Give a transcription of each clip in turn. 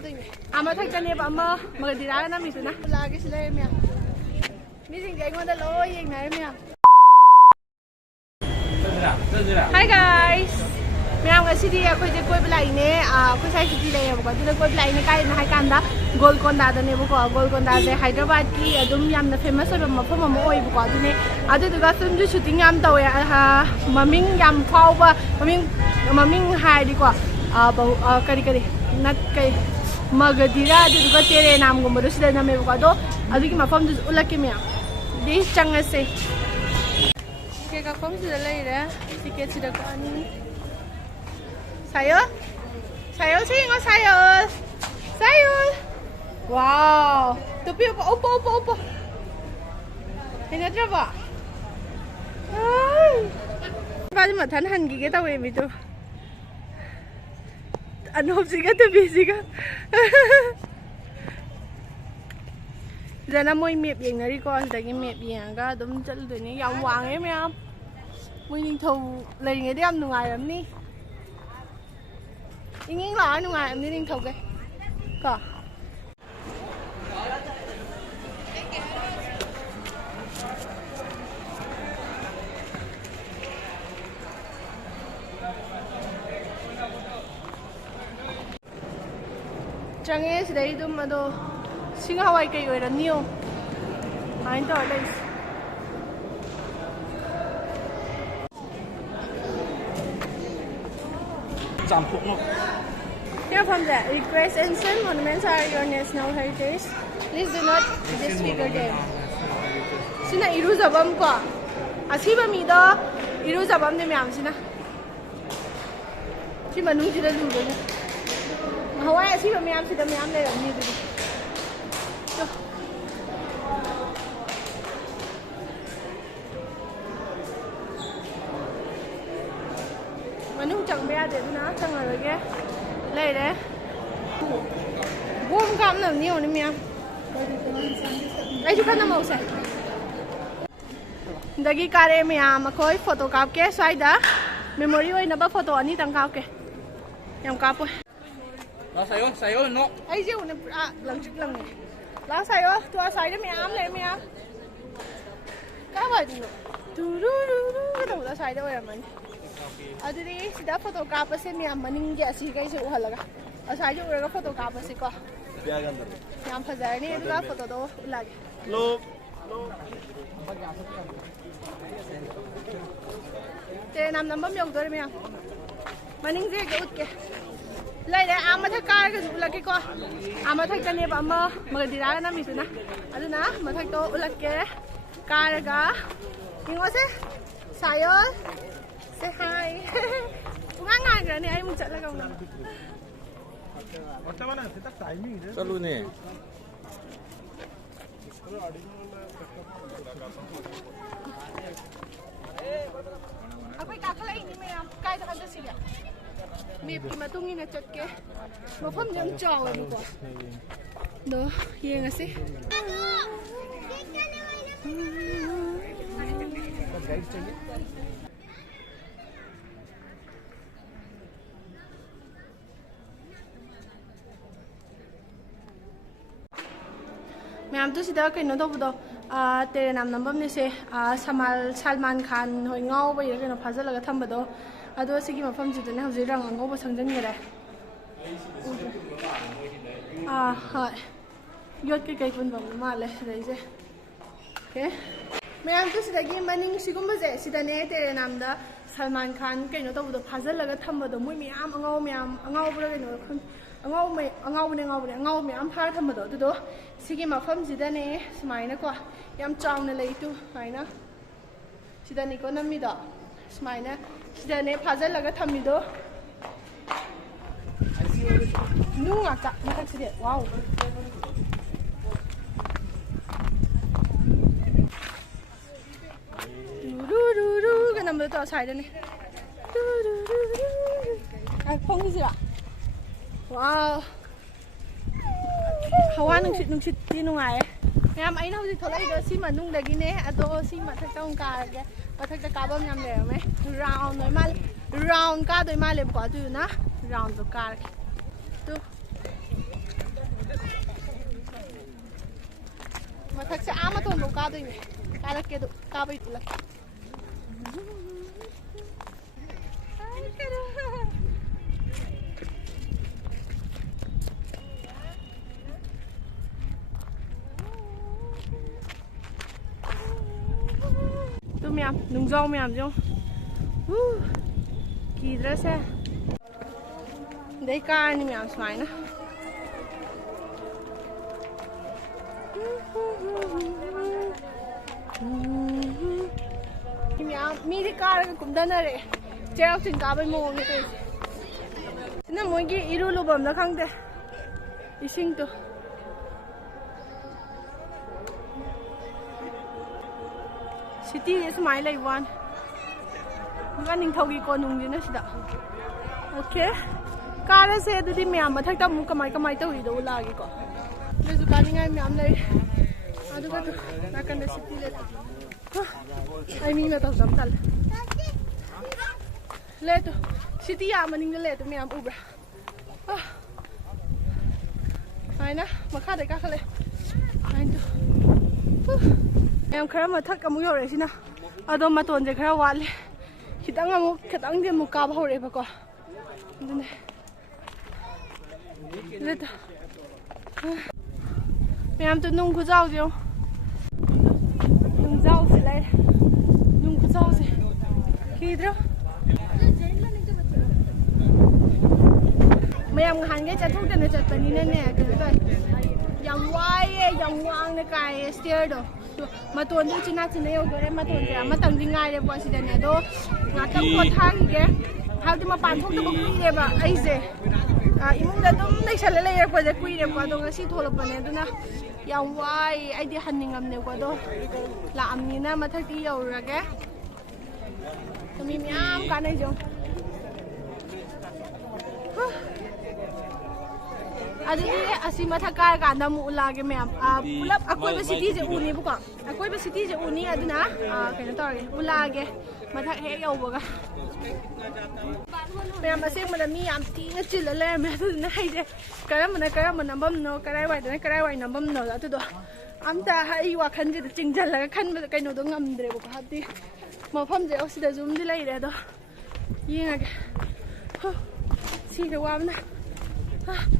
कादोइने आमा थक्तनेबा अमा मगदिरा ना मिसुना लागे सिले म्या मिसिंग अइगोंदा लो येंगनारे म्या Hi guys मैम गसिदी अखोइजे कोइब लाइने अखोइ साइ सिटी लेबको दुना कोइब लाइने काइना हाइ कांदा गोलकोंडादनेबको गोलकोंडाजे हैदराबाद की अदुम यामना फेमस ओइबा मफम अमा ओइबको अदुने अदुदुगा फिल्मजु शूटिंग याम तवे ममिंग याम फाउबा ममिंग हाइदिको करी करी नट कई मगदिरा अदुदुगा तेरे नामगुंबदो सिदा नमेबको अदो अदुगी मफमदु उलक्के म्याम दि चंगसे के का फम सिदा लेरे टिकेट सिदा कानी Sayul? Sayul sih nggak sayul? Sayul? Wow, tapi opo. Ini ada apa? Pas matan hangi kita web itu. Anu sih kan tuh busy kan? Jangan mau map yang nari kau sedang map yang kan, dom jalan tu ni yang wang map. Mau yang tahu lagi ni dia nungai ni. Ingin lah nungai am ni thau ke ka change sidai dum ado singawai kai oiraniyo ain to leis Here from the request and send monuments are your national heritage. Please do not disfigure them. Sina iruzabam ko. Asiba mi do iruzabam ne myam sina. Si manung sida lu do. Hawai asiba myam sida myam le ram ni do. Manung chang be ade na chang aroge. Lấy đấy gom cam nào nhiều nữa mẹ đây chú khăn nào màu sạch dagi kare mẹ mà khơi photo cáp ke xoay đã memory ơi napa photo ani tang cáp ke yang cáp ơi lá sayo no ai siêu này lần trước lần này lá sayo tua xoay đấy mẹ ám này mẹ cá vậy cái đầu lá xoay đâu vậy mình अदुदी सिदा photo Kapse मियाम मनिंग गे असि गैसे उहलगा असाइजु उरगा photo Kapse को याम फजारनी दुगा photo दो लागे लो ते नाम number योगदोर मियाम मनिंग जे गे उतके लाइले आमा थ कार गे उलके को आमा थ कने बम मगदिरा ना मिसुना अदुना मथक तो उलके कारगा इंगोसे सायोल Say hi. Ngang rồi nè, em muốn chạy lại không nào? Sao luôn nè? Aku ikat lagi ni macam kaya tak ada sih ya. Mip di matung ini cat ke, mau pun jam jauh ni kok. Doh, iya nggak sih? Ma'am तो सिदा कहीं तौबदो तेरे नाम number ने से सलमान खान होय गाँव कहीं फाजल थम्बदो अदो सिगी मफम जिदने हौजे रंग अंगौब संजनगरे हाँ योट कई पुनब माले सिदाइसे ओके मैम तो सिदागी मनिंग सिगुम्बजे सिदाने तेरे नाम दा सलमान खान कहीं तौबदो फाजल थम्बदो मोय मैम अंगौबरा कहीं अंगाव मैम फार थम्बदो अदुदो सिगी मफम सिदने सुमाइना को याम चावना लेतु हाइना सिदने को नमिदो सुमाइना सिदने फाजलगा थम्मिदो नुंगा का मथक सिदे वाव रुरुरु का नंबर तो साइडने रुरुरु आ phong Wow, hawa nungsit di nungai. Ngam ai nau di tholai do si manung dagi ne ado si mathak tong ka ge mathak ta ka bam ngam le me round noi mal round ka doi mal le ko tu na round do ka tu मथक से आम तो का कारके काब तो ma'am नुंजाओ ma'am जो किधर से देख कारनी मैम सुनाई ना मेरी कार कुमदनरे चेराव चिंग काबई मोंगे तो सिना मोगी इरु लुबम दा खंगदे इसिंग तो city is my life one गा निंथौगी कोनुंग दिना सिदा ओके कार से दुदी म्याम मथक मु कमाई कमाई तौरी दो लागे को लेजु कानिंगाय म्याम लई अदुगा तो नाकन सिटी ले आई मीन तो जम तल ले तो सिटी या मनिंग ले तो म्याम उब्रा आई ना मखा दे का खले आई तो म्याम खरा मथक अमु योरे सिना अदो मतोन जे खरा वाले खितंग अमु खितंग दे मु का भौरे बको दुने ले तो म्याम तो नुंग खुजाव जो नुंग जाव से ले नुंग खुजाव से किधर मैम हांगे चथुक दने चतनी ने ने कतो यम वाये यम वांग ने काय स्टेयर दो मतोन दु चिना चिने यो गरे मतोन के मतंग दिंगाय रे बो सिदने दो नातम कोथांग के हाउदि मा पानथोक तो कुइरे बा आइजे इमुंग दा दुम लेसले ले को जे कुइरे को दो ngasi थोलपने दुना यम वाय आइदि हन्निंगम ने को दो लामनिना मथकति यौरगे तो मी म्याम कानै जो अदुदी असि मथक कार कांदा मु उलागे मैम पुलप अकोइबा सिटी जे उनी बुको अकोइबा सिटी जे उनी अदुना कइनो तोरे उलागे मथक हे यौबगा मैम असे मन मी याम तीना चिल ले मे अदुना हाइजे करम नंबम नो कराय वाय नंबम नो अदुदो अमता हाइ वाखन जे चिंजल लगा खन कइनो दो ngamdre बुको हाति मफम जे ओसिदा जुम दि लैरे दो येंगे सिगे वाबना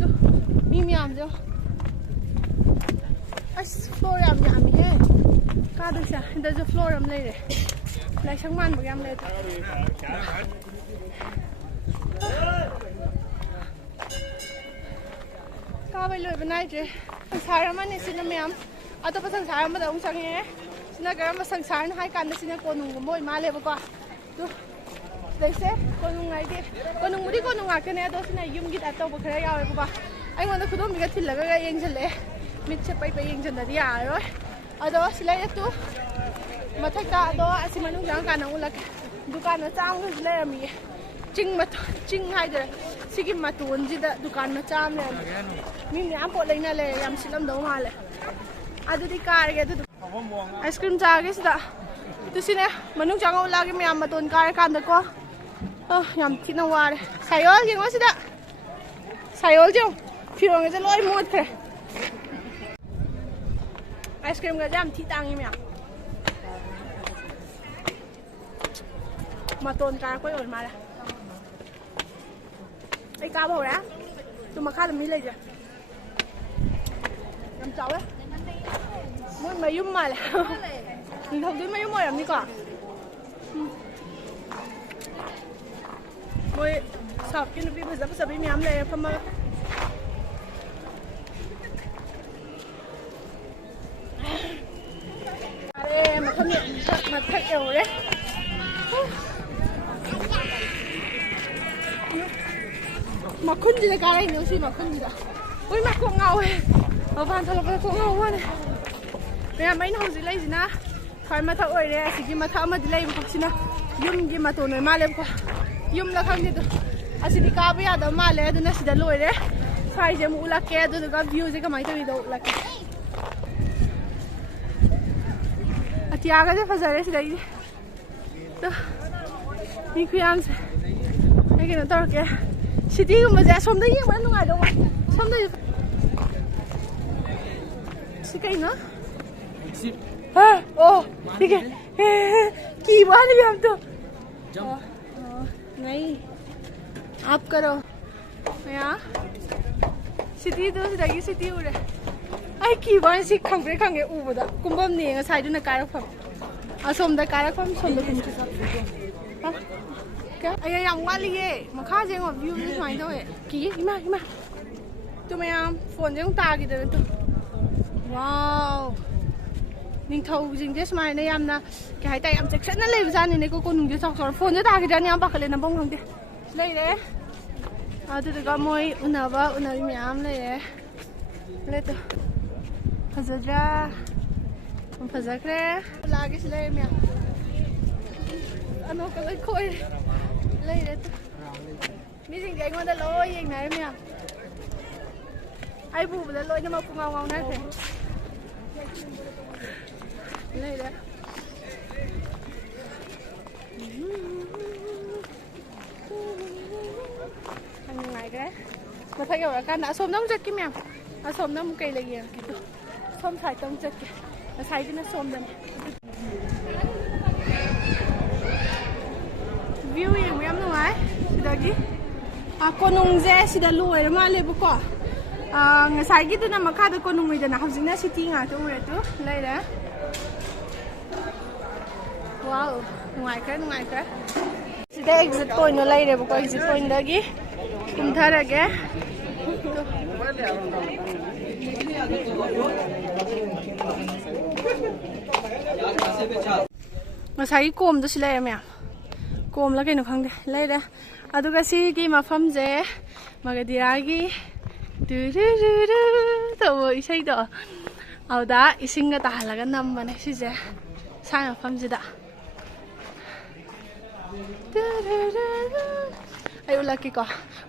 तो मियाम जो फ्लोर याम है कादसा जो फ्लोर हम ले लाइसंग मान बग याम ले काबै लोय बनाइजे संसार माने सिना म्याम अतोप संसार मा दउ संगे सिना गरम संसार न हाय कान सिना कोनुंग मोय माले बको तो देसे कोनुंग आइदे कोनुंग मुदी कोनुंग आकने दो सिना युम गित अतो बखरा यावे बको आई वांदा खुदोम बिगा थिलगा येंजले मिट से पै येंजनदि यारो अदो सिलाय तो मथका अदो असि मनुंग जांग काना उलक दुकान चांग लेरमी चिंग हाइदे सिगी मतोन जिदा दुकान चाम ले मी म्याम पो लेना ले याम सिलम दो माले अदुदि कारगे अदु आइसक्रीम चागे सिदा तुसिने मनुंग जांग उलागे म्याम मतोन कार कांदा को याम थिना वारे सायोल येंगो सिदा सायोल जो फिरोंगे जे लोय मोद खरे आइसक्रीम का जाम थी तांगी म्याम मतोन कार कोई और मारा ai cao bao đấy tôi mà khá là mỹ lên chưa làm cháu đấy muốn mấy yếm mà là mình không thấy mấy yếm mà làm gì cả mỗi sập cái nó bị phải sập bị miếng này không mà mà không nhận mà thật nhiều đấy mà khôn gì là cái này nữa xí mà khôn gì đó ui mặt cũng ngầu ấy ở van thật là cũng ngầu quá này bây giờ mấy nó gì lấy gì na khỏi mà thợ ơi đấy chỉ mà thợ mà đi lấy một xí na yum gì mà tụi nó mà lên qua yum là không gì đó à xí đi cá bây giờ đó mà lên đó nó xí đã lôi đấy phải giờ mua là cái đó cái view gì cái máy tôi đi đâu là cái à thì à cái gì phải giờ xí đấy đó đi khuyên cái nó to kìa City mà ra xong đấy nhưng mà nó ngoài đâu mà xong đấy cái nó ओह ठीक है की बात भी हम तो नहीं आप करो यहाँ सिटी तो सिटी सिटी उड़े आई की बात सी खंगे खंगे उबदा कुंभम ने साइड ना कारफम असोमदा कारफम सोमदा कुंभ क्या अया याम वालिए मखा जेंगो व्यू नि सुमाइन तवे की इमा इमा तो मैम फोन जेंग तागिदन तो वाओ निंथौ जिंजे सुमाइन यामना के हाइता याम सेक्शन ले बजानि ने को नुंजे सक सर फोन जे तागिदन याम पाखले न बंग खंगे लेरे अदुगा मोय उनाबा उनाबि म्याम लेरे लेतो फजद्रा हम फजक्रे लागे से ले म्याम अनो का ले खोय लेरे तो mi jing jai ngon da loi yeng nai mya ai bu da loi na ma pu ngau ngau na the le da anh ngai cái mà thấy kiểu là can đã xôm nông chất cái mèo nó xôm nông cây là gì kiểu xôm xài tông chất kìa nó xài cái nó xôm dần view yang em đâu ấy lagi konung je sida luai ma le bu ko ngasai gi tu na makha da konung mi da na housing na city nga tu ure tu lai da wow ngai ka sida exit point no lai re bu ko exit point da gi kum thara ge ngasai kom da sila ya kom la kai no khang de lai da aduga si gi mafam je magadiraagi du du du du to isai do auda isinga ta halaga nammane si je sai mafam jida ai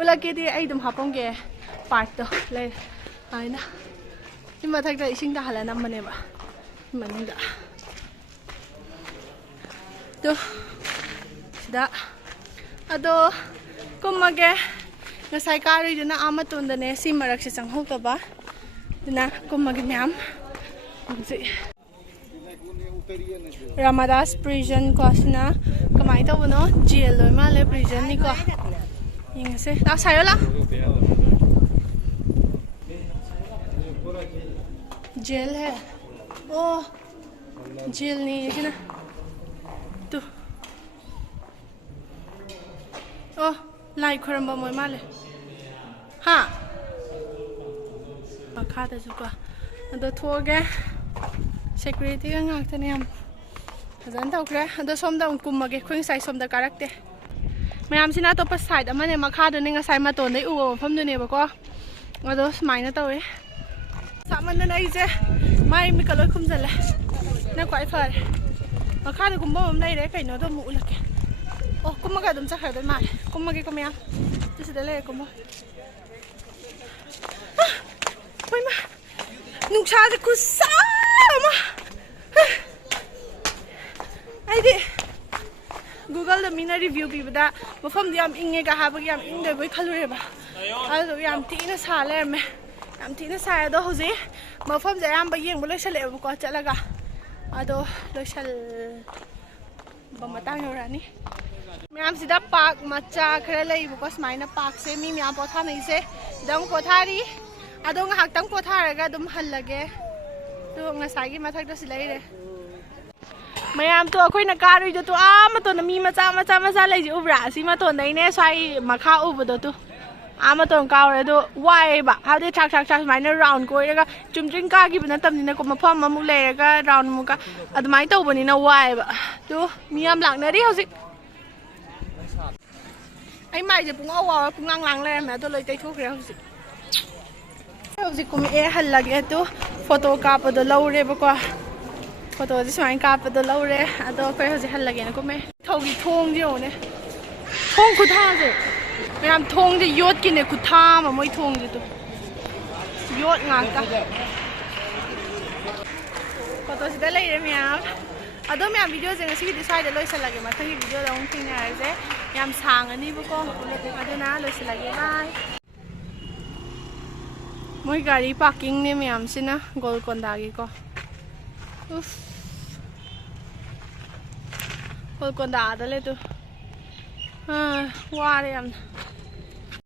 ulaki di ai dum hapong ge part to le aina imma thak da ising ta hala nammane ba maninga to sida ado kumage ngasai kari duna amaton dane si marak se changhok ta ba duna kumage myam ji Ramadas prison ko sina kamai ta bono jail loi ma le prison ni ko ying se ta sayo la jail hai oh jail ni ye na tu oh lai khoramba moi male ha makha da ju ka ado thoge security ga ngak tane am hazan thokre ado somda kumage khoi sai somda karakte mayam sina to pa side amane makha da ninga sai ma ton dei u pham du ne ba ko ado smai na tawe saman na ai je mai mi ka loi khum jale na kwai phare makha da kum bom nei re kai no do mu ulake oh kumaga dum sakha da mal kumage ko mya tu se dele ko mo oi ma nungsa de kusama ai di Google da mina review bi bada mafam diam inge ga ha ba yam ing de boi khalure ba ado yam ti na sa le me yam ti na sa do hoje mafam ja yam ba yeng bo loi sale ko chalaga ado loi sal ba matang yorani ma'am सिदा park मच्चा खरे लई बुको स्माइना park से मी ma'am पोथा नहीं से दंग पोथारी अदो ngahak पोथारगा दुम हल्लगे तो ngasai mathak da silai re ma'am तो अखोइ ना कारु जो तो आम तो मी मचा लई जी उब्रा सी मा तो नै ने साइ मखा उबदो तो आम तो काउरे दो वाइ बा हादे छाक स्माइना राउंड कोइरगा चुमचिंग का gi बना तमनिना को मफम ममु लेरगा राउंड मुका अदमाइ तौबनी ना वाइ बा तो मियाम लांगनरी हौसिक ai mai je pung awa pung lang le ma to loi tai thok re hausi kum e hal lage to photo ka pa do laure ba ko photo ji swai ka pa do laure ado ko hausi hal lage na ko me thogi thong ji ne thong khu tha je ma'am थोंग जे योट की ने खुथा म मोइ थोंग जे तो योट ngak ta photo sida lai re ma'am अदो मैम वीडियो जे ngasi di sai de loi sal lage ma thang video da ong thing na je yam sang ani bu ko aduna loi sal lage bye moi gari parking ne ma'am sina Golconda gi ko उफ गोलकोंडा दा ले तू वारे याम